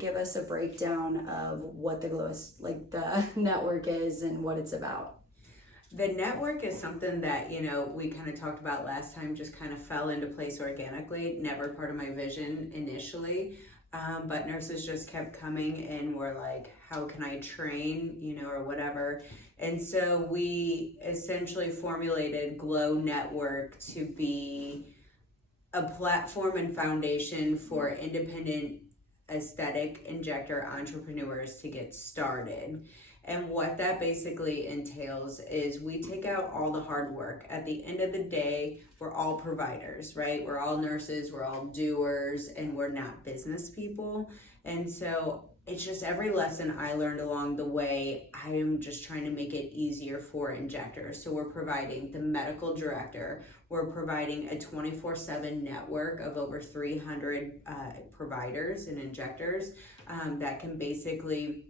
give us a breakdown of what the GLO, like the network is and what it's about? The network is something that, we kind of talked about last time, just kind of fell into place organically, never part of my vision initially. But nurses just kept coming and were like, how can I train, or whatever. And so we essentially formulated GLO Network to be a platform and foundation for independent aesthetic injector entrepreneurs to get started. And what that basically entails is we take out all the hard work. At the end of the day, we're all providers, right? We're all nurses, we're all doers, and we're not business people. And so it's just every lesson I learned along the way, I am just trying to make it easier for injectors. So we're providing the medical director, we're providing a 24/7 network of over 300 providers and injectors that can basically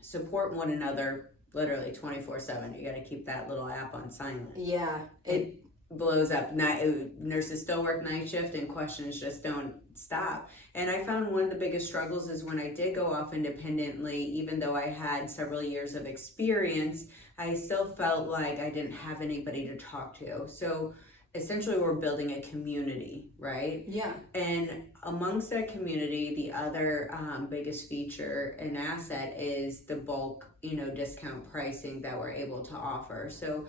support one another literally 24/7. You got to keep that little app on silent. Yeah. It blows up. Nurses still work night shift and questions just don't stop. And I found one of the biggest struggles is when I did go off independently, even though I had several years of experience, I still felt like I didn't have anybody to talk to. So essentially we're building a community, right? Yeah. And amongst that community, the other biggest feature and asset is the bulk, discount pricing that we're able to offer. So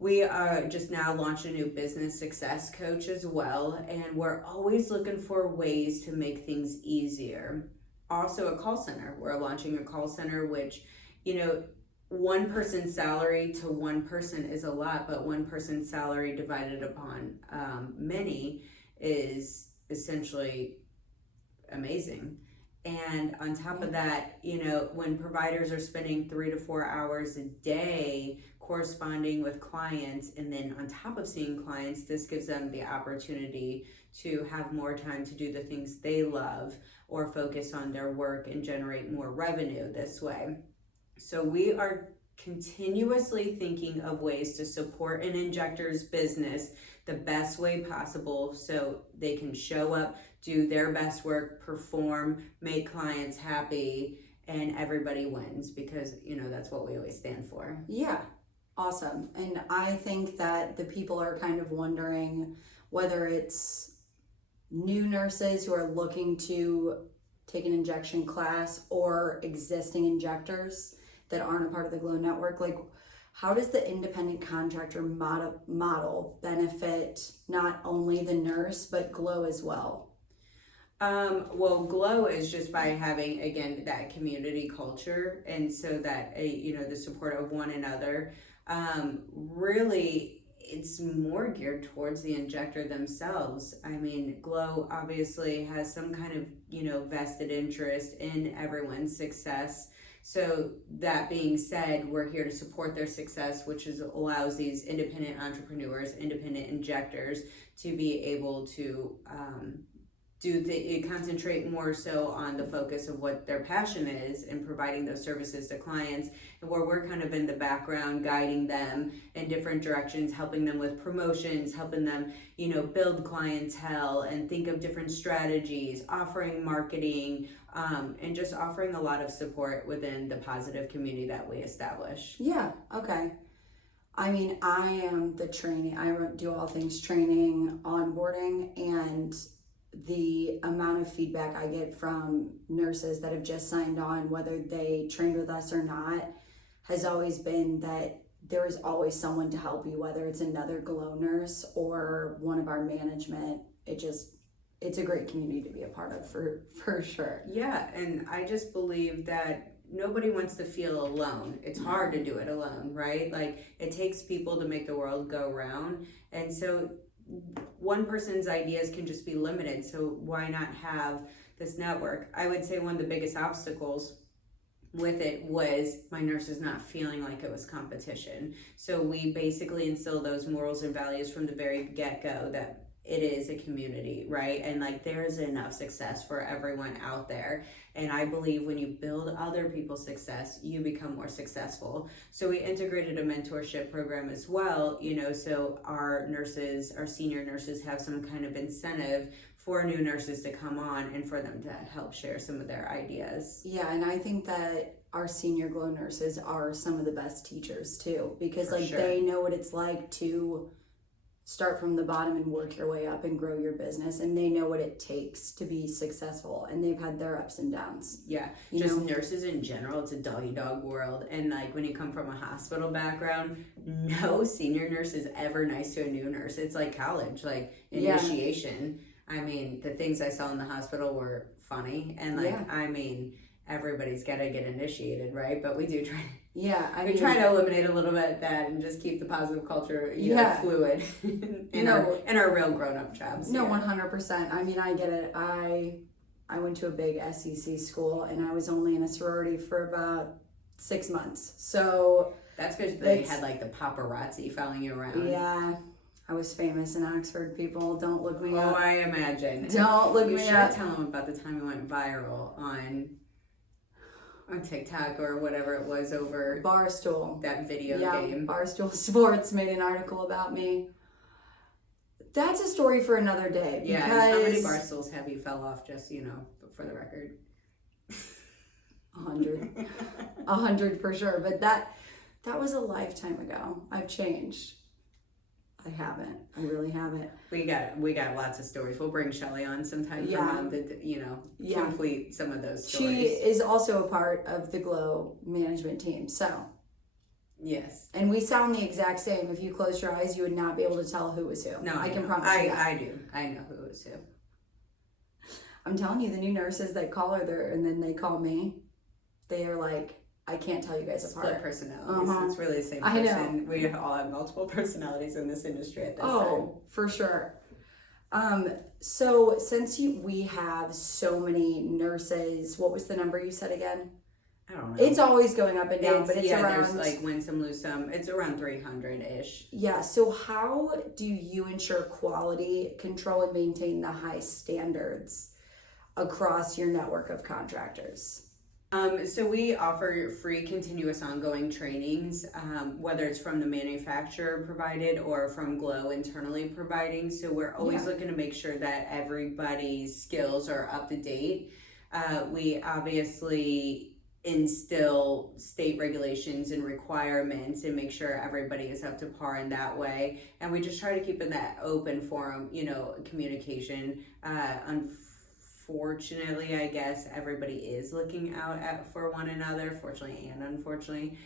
we just now launched a new business success coach as well, and we're always looking for ways to make things easier. Also a call center. We're launching a call center, which, one person's salary to one person is a lot, but one person's salary divided upon many is essentially amazing. And on top of that, when providers are spending 3 to 4 hours a day corresponding with clients, and then on top of seeing clients, this gives them the opportunity to have more time to do the things they love or focus on their work and generate more revenue this way. So we are continuously thinking of ways to support an injector's business the best way possible so they can show up, do their best work, perform, make clients happy, and everybody wins, because that's what we always stand for. Yeah, awesome. And I think that the people are kind of wondering whether it's new nurses who are looking to take an injection class or existing injectors that aren't a part of the GLO network. Like, how does the independent contractor model benefit not only the nurse but GLO as well? Well, GLO is just by having, again, that community culture, and so that the support of one another. Really, it's more geared towards the injector themselves. I mean, GLO obviously has some kind of vested interest in everyone's success. So that being said, we're here to support their success, which allows these independent entrepreneurs, independent injectors to be able to concentrate more so on the focus of what their passion is and providing those services to clients, and where we're kind of in the background guiding them in different directions, helping them with promotions, helping them build clientele and think of different strategies, offering marketing, and just offering a lot of support within the positive community that we establish. Yeah, okay. I mean, I am the training, I do all things training, onboarding, and the amount of feedback I get from nurses that have just signed on, whether they trained with us or not, has always been that there is always someone to help you, whether it's another GLO nurse or one of our management. It's a great community to be a part of for sure. Yeah, and I just believe that nobody wants to feel alone. It's hard to do it alone, right? Like, it takes people to make the world go round, and so one person's ideas can just be limited, so why not have this network? I would say one of the biggest obstacles with it was my nurses not feeling like it was competition. So we basically instill those morals and values from the very get-go that it is a community, right? And like, there's enough success for everyone out there. And I believe when you build other people's success, you become more successful. So we integrated a mentorship program as well, so our nurses, our senior nurses, have some kind of incentive for new nurses to come on and for them to help share some of their ideas. Yeah, and I think that our senior GLO nurses are some of the best teachers too, because For like sure. they know what it's like to start from the bottom and work your way up and grow your business, and they know what it takes to be successful, and they've had their ups and downs. Yeah, You just know? nurses in general, it's a doggy dog world. And like when you come from a hospital background, no senior nurse is ever nice to a new nurse. It's like college, like Yeah. initiation. I mean, the things I saw in the hospital were funny, and like Yeah. I mean, everybody's got to get initiated, right? But we do try. Yeah, I We mean, try to eliminate a little bit of that and just keep the positive culture, you know, Yeah. fluid in our real grown up jobs. no, here. 100%. I mean, I get it. I went to a big SEC school, and I was only in a sorority for about 6 months. So That's because they It's- had like the paparazzi following you around. yeah, I was famous in Oxford. People, don't look me Oh, up. I imagine. Don't look You me should up. tell them about the time you went viral on TikTok or whatever it was over Barstool. that video Yeah, game. Barstool Sports made an article about me. That's a story for another day. Yeah, Because and how many bar stools have you fell off? Just for the record. 100. 100 for sure. But that was a lifetime ago. I've changed. I haven't. I really haven't. We got lots of stories. We'll bring Shelly on sometime for Yeah. Mom to Yeah. complete some of those She stories. is also a part of the GLO management team. So, Yes. and we sound the exact same. If you closed your eyes, you would not be able to tell who was who. No, I can know. promise you that. I do. I know who it was who. I'm telling you, the new nurses that call her there and then they call me, they are like, I can't tell you guys apart. Split personalities. Uh-huh. It's really the same I know. person. We all have multiple personalities in this industry at this time. Oh, for sure. So since we have so many nurses, what was the number you said again? I don't know. It's always going up and down, but it's yeah, around. there's like win some, lose some. It's around 300-ish. Yeah. So how do you ensure quality control and maintain the high standards across your network of contractors? So we offer free continuous ongoing trainings, whether it's from the manufacturer provided or from GLO internally providing. So we're always looking to make sure that everybody's skills are up to date. We obviously instill state regulations and requirements and make sure everybody is up to par in that way. And we just try to keep in that open forum, communication. Unfortunately, I guess everybody is looking out for one another, fortunately and unfortunately,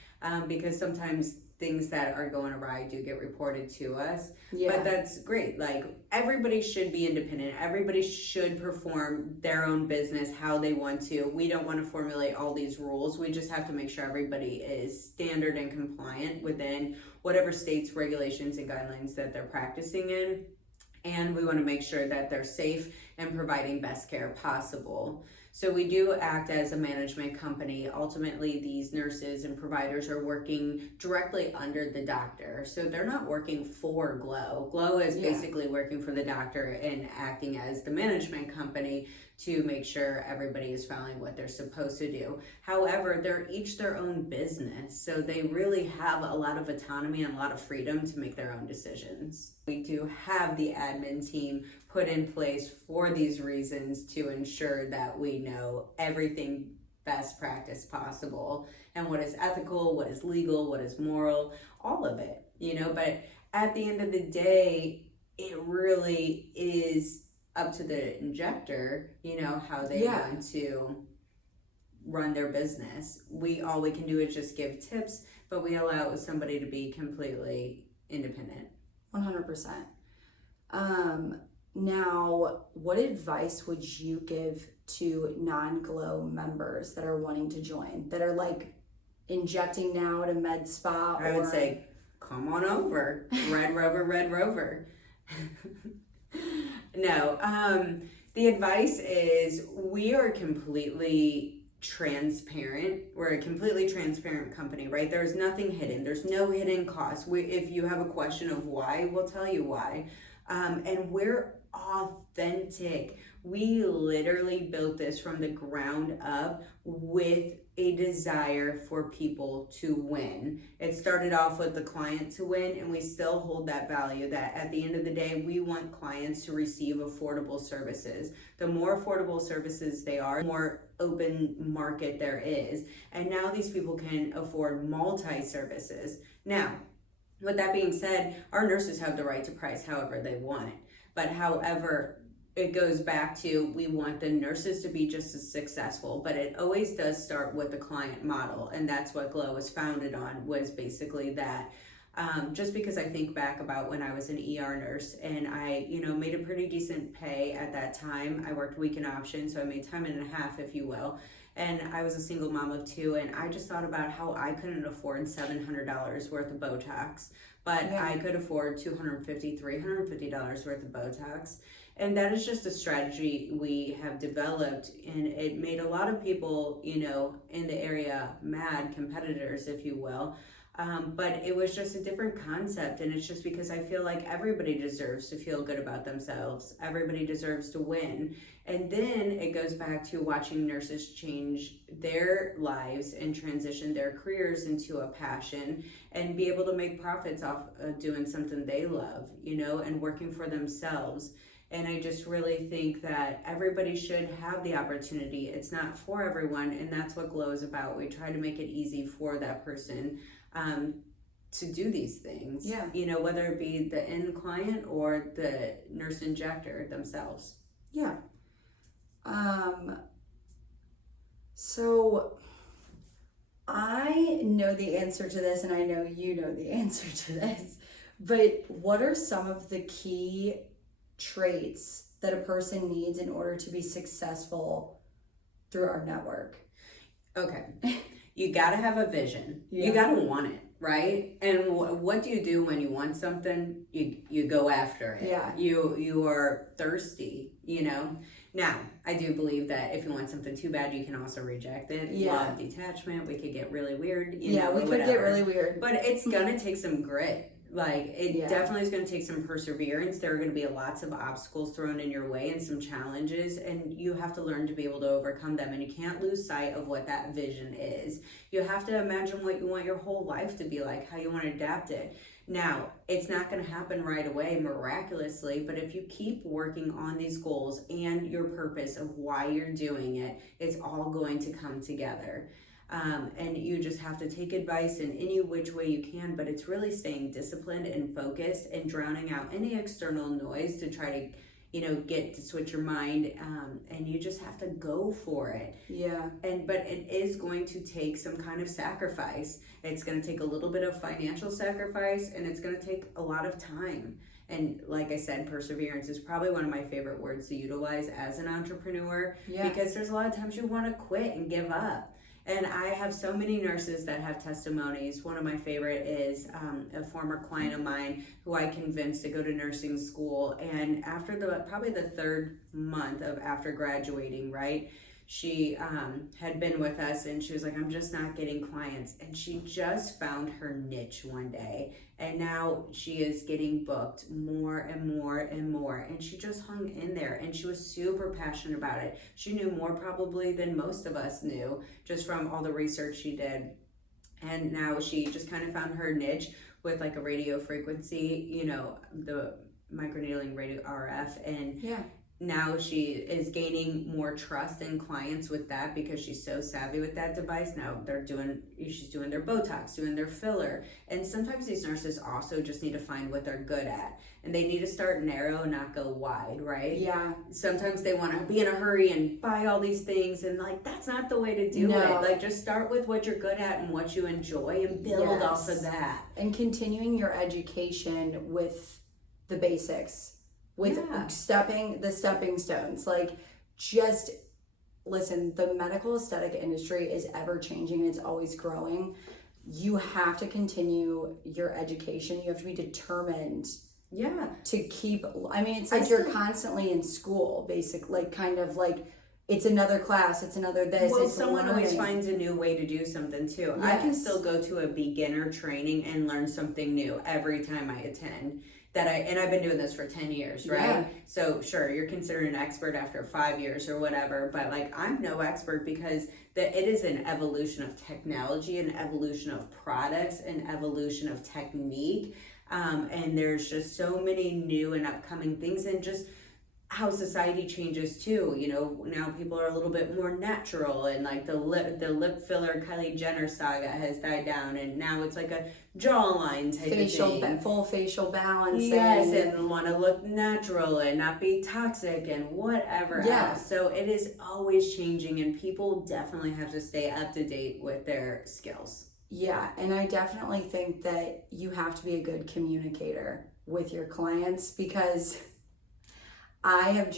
because sometimes things that are going awry do get reported to us. Yeah. But that's great. Like, everybody should be independent. Everybody should perform their own business how they want to. We don't want to formulate all these rules. We just have to make sure everybody is standard and compliant within whatever state's regulations and guidelines that they're practicing in. And we want to make sure that they're safe and providing best care possible. So we do act as a management company. Ultimately, these nurses and providers are working directly under the doctor. So they're not working for GLO. GLO is basically working for the doctor and acting as the management company to make sure everybody is following what they're supposed to do. However, they're each their own business, so they really have a lot of autonomy and a lot of freedom to make their own decisions. We do have the admin team put in place for these reasons to ensure that we know everything best practice possible and what is ethical, what is legal, what is moral, all of it, but at the end of the day, it really is up to the injector, how they want to run their business. All we can do is just give tips, but we allow somebody to be completely independent. 100%. Now, what advice would you give to non-GLO members that are wanting to join, that are like injecting now at a med spa? I would say, come on over, Red Rover. No, the advice is we are completely transparent. We're a completely transparent company, right? There's nothing hidden. There's no hidden costs. If you have a question of why, we'll tell you why. And we're authentic. We literally built this from the ground up with a desire for people to win. It started off with the client to win, and we still hold that value that at the end of the day, we want clients to receive affordable services. The more affordable services they are, the more open market there is. And now these people can afford multi-services. Now, with that being said, our nurses have the right to price however they want. But however, it goes back to, we want the nurses to be just as successful, but it always does start with the client model. And that's what GLO was founded on, was basically that. Just because I think back about when I was an ER nurse and I, made a pretty decent pay at that time. I worked weekend option, so I made time and a half, if you will. And I was a single mom of two, and I just thought about how I couldn't afford $700 worth of Botox, but I could afford $250, $350 worth of Botox. And that is just a strategy we have developed, and it made a lot of people, in the area mad, competitors, if you will. But it was just a different concept, and it's just because I feel like everybody deserves to feel good about themselves. Everybody deserves to win. And then it goes back to watching nurses change their lives and transition their careers into a passion and be able to make profits off of doing something they love, and working for themselves. And I just really think that everybody should have the opportunity. It's not for everyone, and that's what GLO is about. We try to make it easy for that person to do these things. Yeah. Whether it be the end client or the nurse injector themselves. Yeah. So I know the answer to this, and I know you know the answer to this, but what are some of the key traits that a person needs in order to be successful through our network? Okay. You got to have a vision. Yeah. You got to want it, right? And what do you do when you want something? You go after it. Yeah. You are thirsty, Now, I do believe that if you want something too bad, you can also reject it. Yeah. Law of detachment. We could get really weird. We could get really weird. But it's going to take some grit. It definitely is going to take some perseverance. There are going to be lots of obstacles thrown in your way and some challenges, and you have to learn to be able to overcome them. And you can't lose sight of what that vision is. You have to imagine what you want your whole life to be like, how you want to adapt it. Now, it's not going to happen right away miraculously, but if you keep working on these goals and your purpose of why you're doing it, it's all going to come together. And you just have to take advice in any which way you can, but it's really staying disciplined and focused and drowning out any external noise to try to, get to switch your mind. And you just have to go for it. Yeah. But it is going to take some kind of sacrifice. It's going to take a little bit of financial sacrifice, and it's going to take a lot of time. And like I said, perseverance is probably one of my favorite words to utilize as an entrepreneur, because there's a lot of times you want to quit and give up. And I have so many nurses that have testimonies. One of my favorite is a former client of mine who I convinced to go to nursing school. And after probably the third month of after graduating, right, she had been with us, and she was like, I'm just not getting clients. And she just found her niche one day. And now she is getting booked more and more and more. And she just hung in there, and she was super passionate about it. She knew more probably than most of us knew, just from all the research she did. And now she just kind of found her niche with like a radio frequency, the microneedling radio RF. And now she is gaining more trust in clients with that, because she's so savvy with that device. Now she's doing their Botox, doing their filler. And sometimes these nurses also just need to find what they're good at. And they need to start narrow, not go wide, right? Yeah. Sometimes they want to be in a hurry and buy all these things, and that's not the way to do it. Just start with what you're good at and what you enjoy and build off of that. And continuing your education with the basics. With stepping stones. Just listen, the medical aesthetic industry is ever changing. It's always growing. You have to continue your education. You have to be determined to keep, it's like you're constantly in school, basically, it's another class, it's another this. Well, someone always finds a new way to do something too. Yes. I can still go to a beginner training and learn something new every time I attend. I've been doing this for 10 years, right? Yeah. So sure, you're considered an expert after 5 years or whatever, but like I'm no expert because it is an evolution of technology, an evolution of products, an evolution of technique. And there's just so many new and upcoming things, and just how society changes too. Now people are a little bit more natural, and like the lip filler Kylie Jenner saga has died down, and now it's like a jawline type of thing. Full facial balance. Yes, and want to look natural and not be toxic and whatever else. So it is always changing, and people definitely have to stay up to date with their skills. Yeah, and I definitely think that you have to be a good communicator with your clients, because I've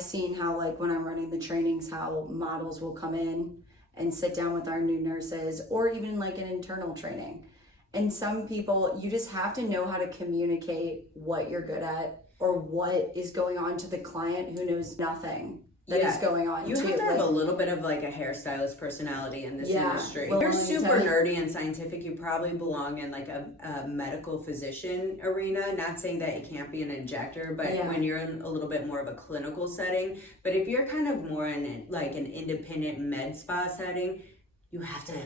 seen how, like, when I'm running the trainings, how models will come in and sit down with our new nurses, or even like an internal training. And some people, you just have to know how to communicate what you're good at, or what is going on to the client who knows nothing that is going on. You too. have to have a little bit of like a hairstylist personality in this industry. Well, you're super nerdy and scientific, you probably belong in like a medical physician arena. Not saying that it can't be an injector, but when you're in a little bit more of a clinical setting. But if you're kind of more in like an independent med spa setting, you have to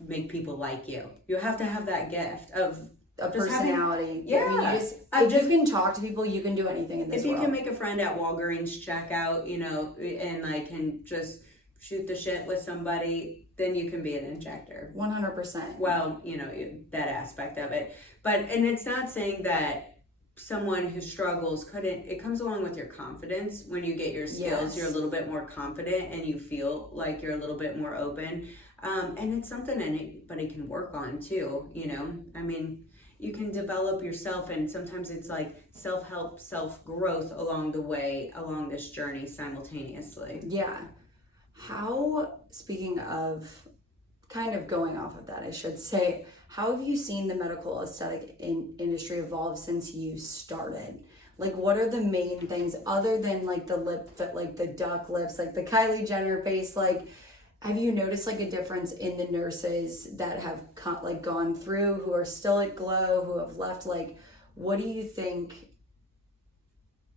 make people like you. You have to have that gift of a personality. If you can talk to people, you can do anything in this world. If you can make a friend at Walgreens checkout, and like can just shoot the shit with somebody, then you can be an injector. 100%. Well, that aspect of it. And it's not saying that someone who struggles couldn't. It comes along with your confidence. When you get your skills, you're a little bit more confident, and you feel like you're a little bit more open. And it's something anybody can work on too, you can develop yourself, and sometimes it's like self-help, self-growth along the way, along this journey simultaneously. Yeah. Speaking of kind of going off of that, I should say, how have you seen the medical aesthetic industry evolve since you started? Like, what are the main things other than like the lip, like the duck lips, like the Kylie Jenner face? Like, have you noticed like a difference in the nurses that have gone through, who are still at GLO, who have left? Like, what do you think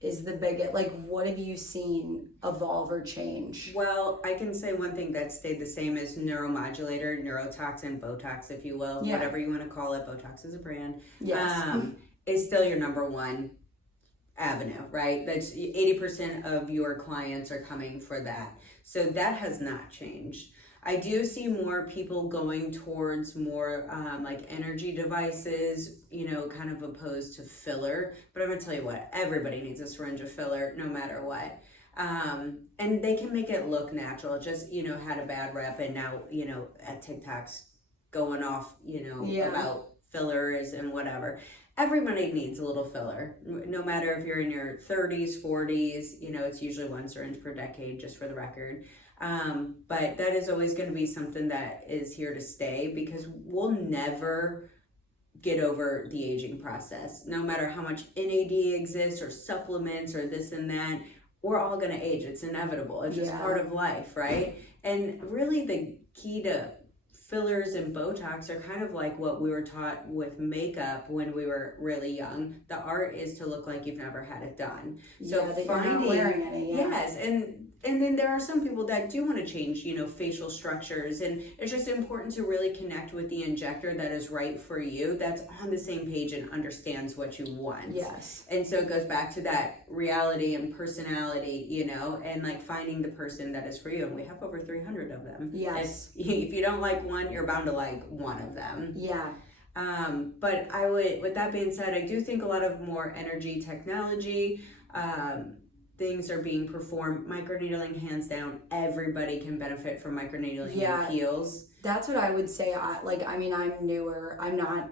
is the biggest, like, what have you seen evolve or change? Well, I can say one thing that stayed the same is neuromodulator, neurotoxin, Botox, if you will, whatever you want to call it. Botox is a brand. Yes. Is still your number one avenue, right? That's 80% of your clients are coming for that. So that has not changed. I do see more people going towards more like energy devices, kind of opposed to filler. But I'm gonna tell you what, everybody needs a syringe of filler, no matter what. And they can make it look natural. It just, had a bad rep, and now, at TikTok's going off, about fillers and whatever. Everybody needs a little filler, no matter if you're in your 30s, 40s, it's usually one syringe per decade, just for the record. But that is always going to be something that is here to stay, because we'll never get over the aging process. No matter how much NAD exists or supplements or this and that, we're all going to age. It's inevitable. It's just part of life, right? And really the key to fillers and Botox are kind of like what we were taught with makeup when we were really young. The art is to look like you've never had it done. So that you're not wearing any. Yes, and then there are some people that do want to change, facial structures, and it's just important to really connect with the injector that is right for you, that's on the same page and understands what you want. Yes. And so it goes back to that reality and personality, and like finding the person that is for you. And we have over 300 of them. Yes. If you don't like one, you're bound to like one of them. Yeah. But with that being said, I do think a lot of more energy technology, things are being performed. Microneedling, hands down, everybody can benefit from microneedling and heels. That's what I would say. I'm newer. I'm not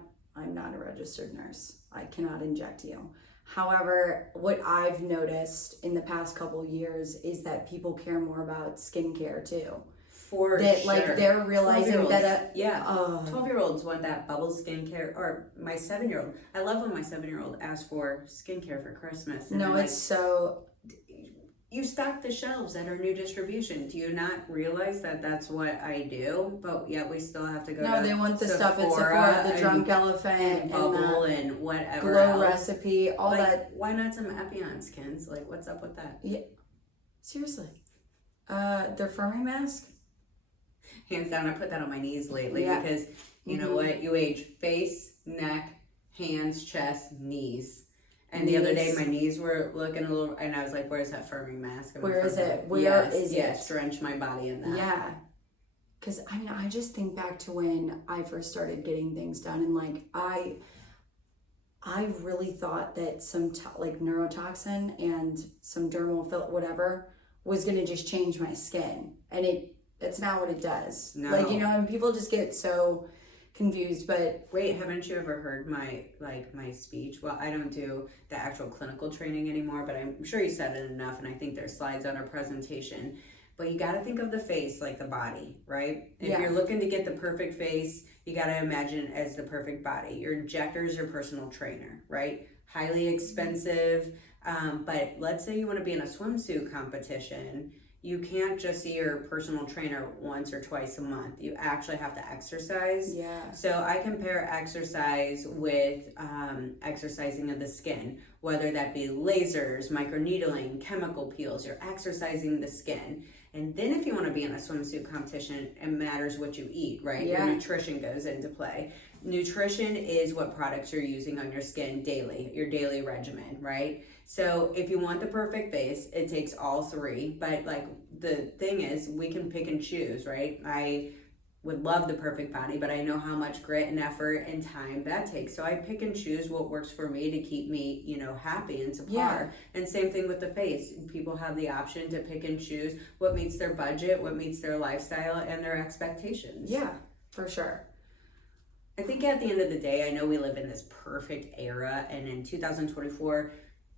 a registered nurse. I cannot inject you. However, what I've noticed in the past couple of years is that people care more about skincare too. For sure. Like, they're realizing that 12-year-olds want that bubble skincare, or my 7-year-old. I love when my 7-year-old asks for skincare for Christmas. And it's so... You stock the shelves at our new distribution. Do you not realize that that's what I do? But yet we still have to go No, to they want the stuff at Sephora, the Drunk Elephant, and Bubble the and whatever GLO else. Recipe, all like, that. Why not some Epion skins? Like, what's up with that? Yeah, seriously. Their firming mask. Hands down, I put that on my knees lately Yeah. because you know what? You age face, neck, hands, chest, knees. And the other day, my knees were looking a little, and I was like, "Where's that firming mask?" Where is it? Where is it? Yes, drench my body in that. Yeah. Because, I mean, I just think back to when I first started getting things done, and, like, I really thought that some, like, neurotoxin and some dermal whatever was going to just change my skin. And that's not what it does. No. Like, you know, and people just get so confused, but wait, haven't you ever heard my speech? Well, I don't do the actual clinical training anymore, but I'm sure you said it enough, and I think there's slides on our presentation. But you got to think of the face like the body, right? If you're looking to get the perfect face, you got to imagine it as the perfect body. Your injector is your personal trainer, right? Highly expensive, but let's say you want to be in a swimsuit competition. You can't just see your personal trainer once or twice a month. You actually have to exercise. yeah. So I compare exercise with exercising of the skin, whether that be lasers, microneedling, chemical peels. You're exercising the skin. And then if you want to be in a swimsuit competition, it matters what you eat, right? Yeah. Your nutrition goes into play. Nutrition is what products you're using on your skin daily, your daily regimen, right? So if you want the perfect face, it takes all three. But like the thing is, we can pick and choose, right? I would love the perfect body, but I know how much grit and effort and time that takes. So I pick and choose what works for me to keep me, you know, happy and to par. Yeah. And same thing with the face. People have the option to pick and choose what meets their budget, what meets their lifestyle and their expectations. Yeah, for sure. I think at the end of the day, I know we live in this perfect era, and in 2024,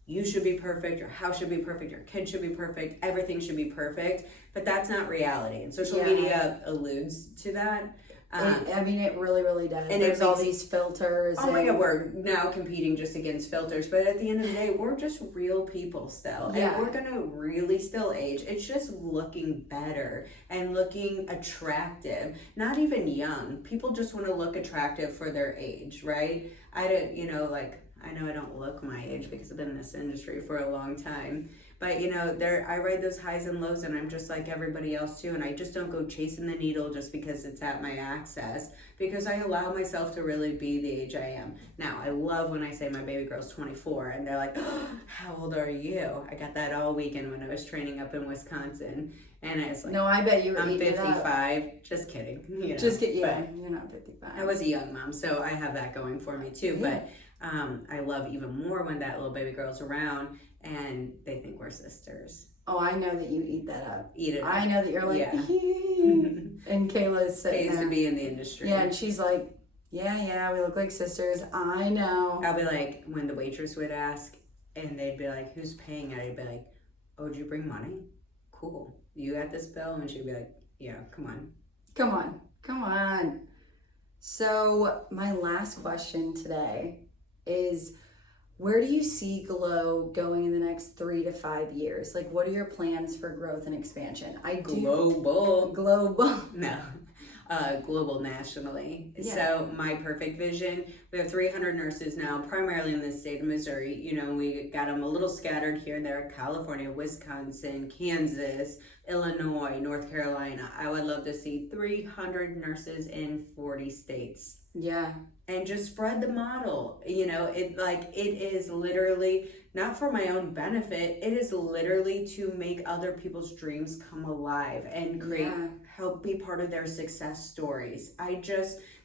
you should be perfect, your house should be perfect, your kids should be perfect, everything should be perfect, but that's not reality. And social media alludes to that. I mean, it really, really does. And there's all these filters. Oh my God, we're now competing just against filters, but at the end of the day, we're just real people still. Yeah. And we're gonna really still age. It's just looking better and looking attractive. Not even young. People just want to look attractive for their age, right? I don't, you know, like, I know I don't look my age because I've been in this industry for a long time. But, you know, I ride those highs and lows, and I'm just like everybody else too. And I just don't go chasing the needle just because it's at my access, because I allow myself to really be the age I am. Now, I love when I say my baby girl's 24, and they're like, oh, how old are you? I got that all weekend when I was training up in Wisconsin. And I was like, no, I bet you were I'm eating it up. 55. Just kidding. You know, Just kidding. Yeah, but you're not 55. I was a young mom, so I have that going for me too. Yeah. But I love even more when that little baby girl's around and they think we're sisters. Oh, I know that you eat that up. Eat it up. I know that you're like, Yeah. and Kayla's sitting Pays there. to be in the industry. Yeah, and she's like, yeah, we look like sisters. I know. I'll be like, when the waitress would ask and they'd be like, who's paying it? I'd be like, oh, did you bring money? Cool. You got this bill? And she'd be like, yeah, come on. So my last question today is, where do you see GLO going in the next 3 to 5 years? Like, what are your plans for growth and expansion? Global. No. Global nationally. Yeah. So my perfect vision, we have 300 nurses now, primarily in the state of Missouri. You know, we got them a little scattered here and there, California, Wisconsin, Kansas, Illinois, North Carolina. I would love to see 300 nurses in 40 states. Yeah. And just spread the model. You know, it is literally not for my own benefit. It is literally to make other people's dreams come alive and help be part of their success stories.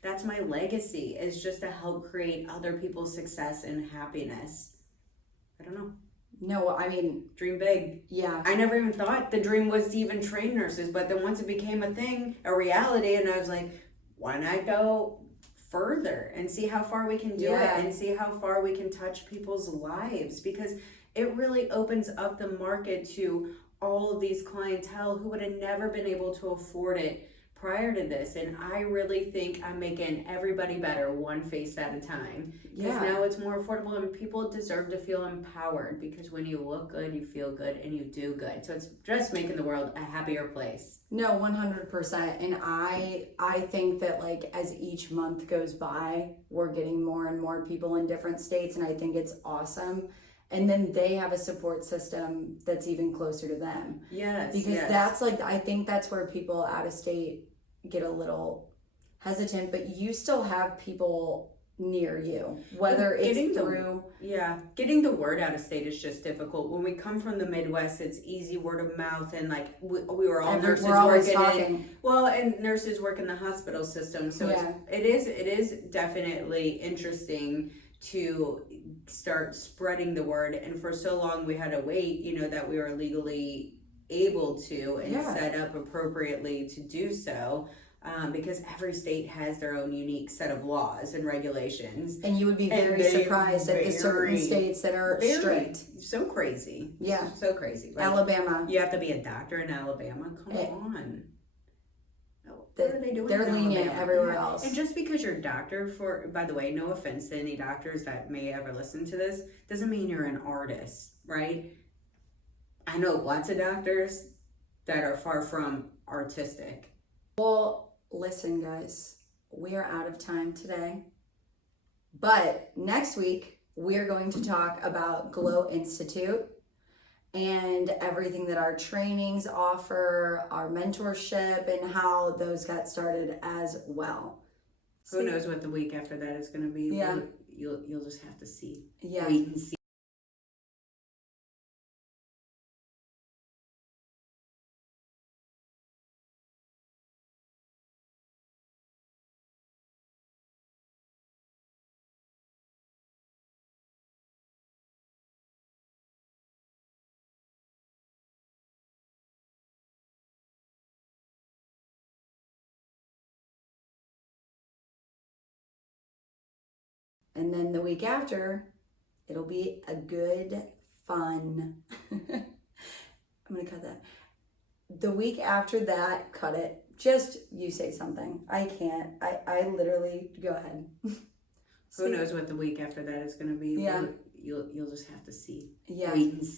That's my legacy, is just to help create other people's success and happiness. I don't know. No, I mean, Dream big. yeah. I never even thought the dream was to even train nurses, but then once it became a thing, a reality, and I was like, why not go further and see how far we can do it and see how far we can touch people's lives, because it really opens up the market to all of these clientele who would have never been able to afford it prior to this, and I really think I'm making everybody better one face at a time. Because now it's more affordable, and people deserve to feel empowered, because when you look good, you feel good, and you do good. So it's just making the world a happier place. No, 100%. And I think that like as each month goes by, we're getting more and more people in different states, and I think it's awesome. And then they have a support system that's even closer to them. Yes. Because that's like, I think that's where people out of state get a little hesitant, but you still have people near you, whether it's through getting the word out of state is just difficult. When we come from the Midwest, it's easy word of mouth, and like we were all nurses working and nurses work in the hospital system, so it is definitely interesting to start spreading the word. And for so long we had to wait, that we were legally able to and set up appropriately to do so. Because every state has their own unique set of laws and regulations. And you would be very surprised at the certain states that are strict. So crazy. Yeah. So crazy. Like, Alabama. You have to be a doctor in Alabama. Come on. What are they doing? They're lenient everywhere else. And just because you're a doctor, by the way, no offense to any doctors that may ever listen to this, doesn't mean you're an artist, right? I know lots of doctors that are far from artistic. Well, listen, guys, we are out of time today. But next week, we're going to talk about GLO Institute and everything that our trainings offer, our mentorship, and how those got started as well. Who knows what the week after that is going to be? Yeah. You'll just have to see. Yeah. Wait and see. And then the week after, it'll be a good, fun. I'm going to cut that. The week after that, cut it. Just you say something. I can't. I literally, go ahead. Who knows what the week after that is going to be? Yeah. You'll just have to see. Yeah. Wait and see.